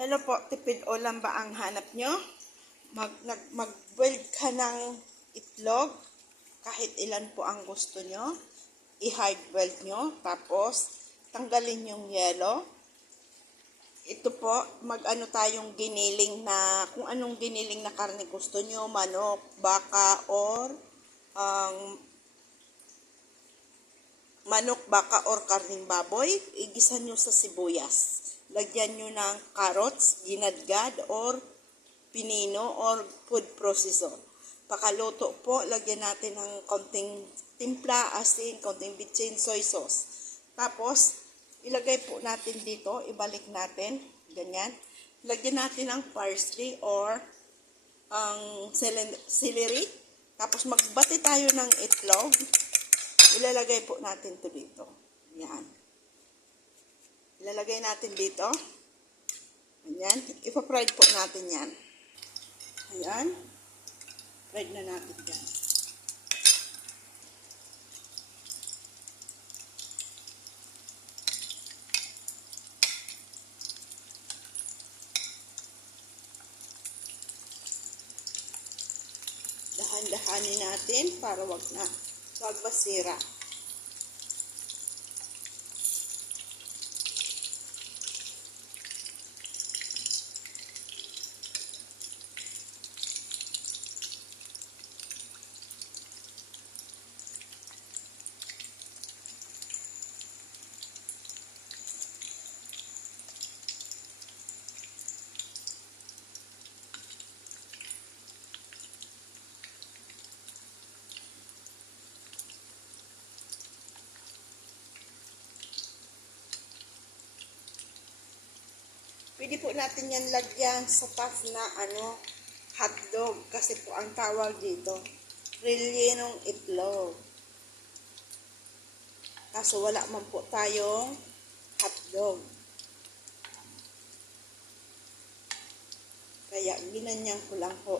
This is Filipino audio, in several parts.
Hello po, tipid ulam ba ang hanap nyo? Mag-boiled ka ng itlog, kahit ilan po ang gusto nyo. I-hard boiled nyo, tapos tanggalin yung yelo. Ito po, mag-ano tayong giniling na, kung anong giniling na karne gusto nyo, manok, baka, or ang manok, baka, or karning baboy. Igisa nyo sa sibuyas. Lagyan nyo ng carrots, ginadgad, or pinino, or food processor. Pakaluto po, lagyan natin ng konting timpla, asin, konting bitchin, soy sauce. Tapos, ilagay po natin dito, ibalik natin, ganyan. Lagyan natin ng parsley or ang celery. Tapos, magbati tayo ng itlog. Ilalagay po natin to dito. Yan. Ilalagay natin dito. Ayan. Ipa-fried po natin yan. Ayan. Fried na natin yan. Dahan-dahanin natin para wag masira. Pwede po natin yan lagyan sa puff na hotdog. Kasi po ang tawag dito, rellenong itlog. Kaso wala man po tayong hotdog. Kaya ginanyan ko lang po.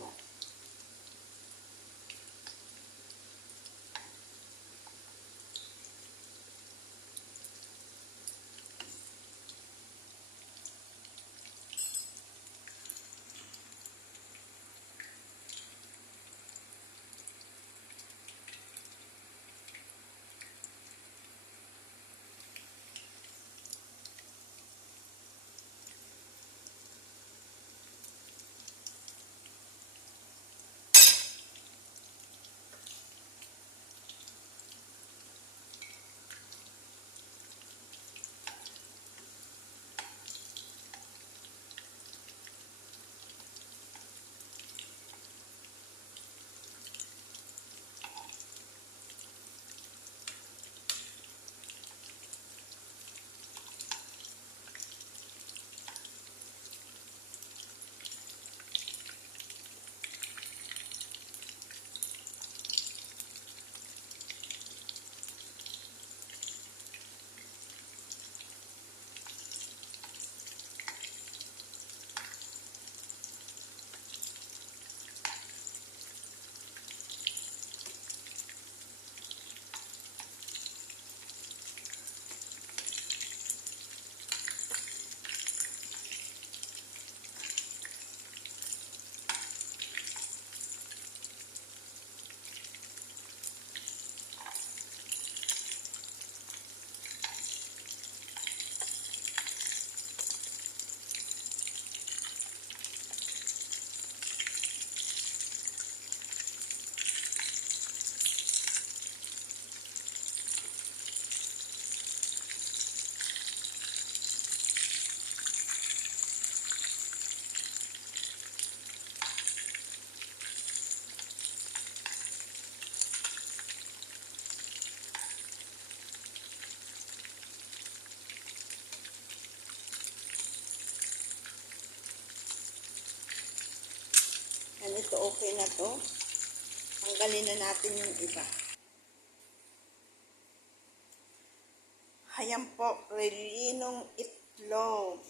Yan, ito okay na to. Tanggalin na natin yung iba. Ayan po, rellenong itlog.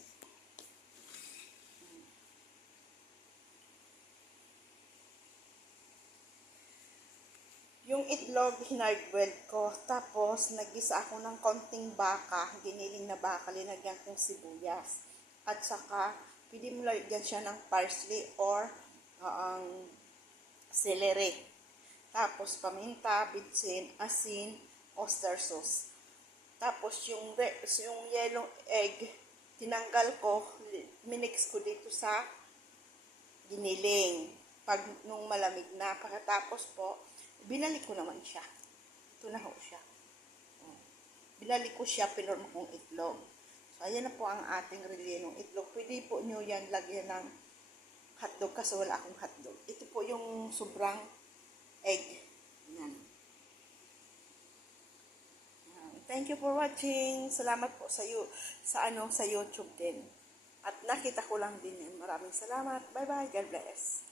Yung itlog, hinard-boiled ko. Tapos, nagisa ako ng konting baka, giniling na baka, linagyan kong sibuyas. At saka, pwede mo lagyan siya ng parsley or ang celery. Tapos, paminta, bitsin, asin, oyster sauce. Tapos, yung yellow egg, tinanggal ko, minix ko dito sa giniling. Pag nung malamig na, pagkatapos po, binalik ko naman siya. Ito na ho siya. Binalik ko siya, pinurma kong itlog. So, ayan na po ang ating rellenong itlog. Pwede po nyo yan lagyan ng hotdog kasi wala akong hotdog. Ito po yung sobrang egg. Yan. Thank you for watching. Salamat po sa YouTube din. At nakita ko lang din yan. Maraming salamat. Bye-bye. God bless.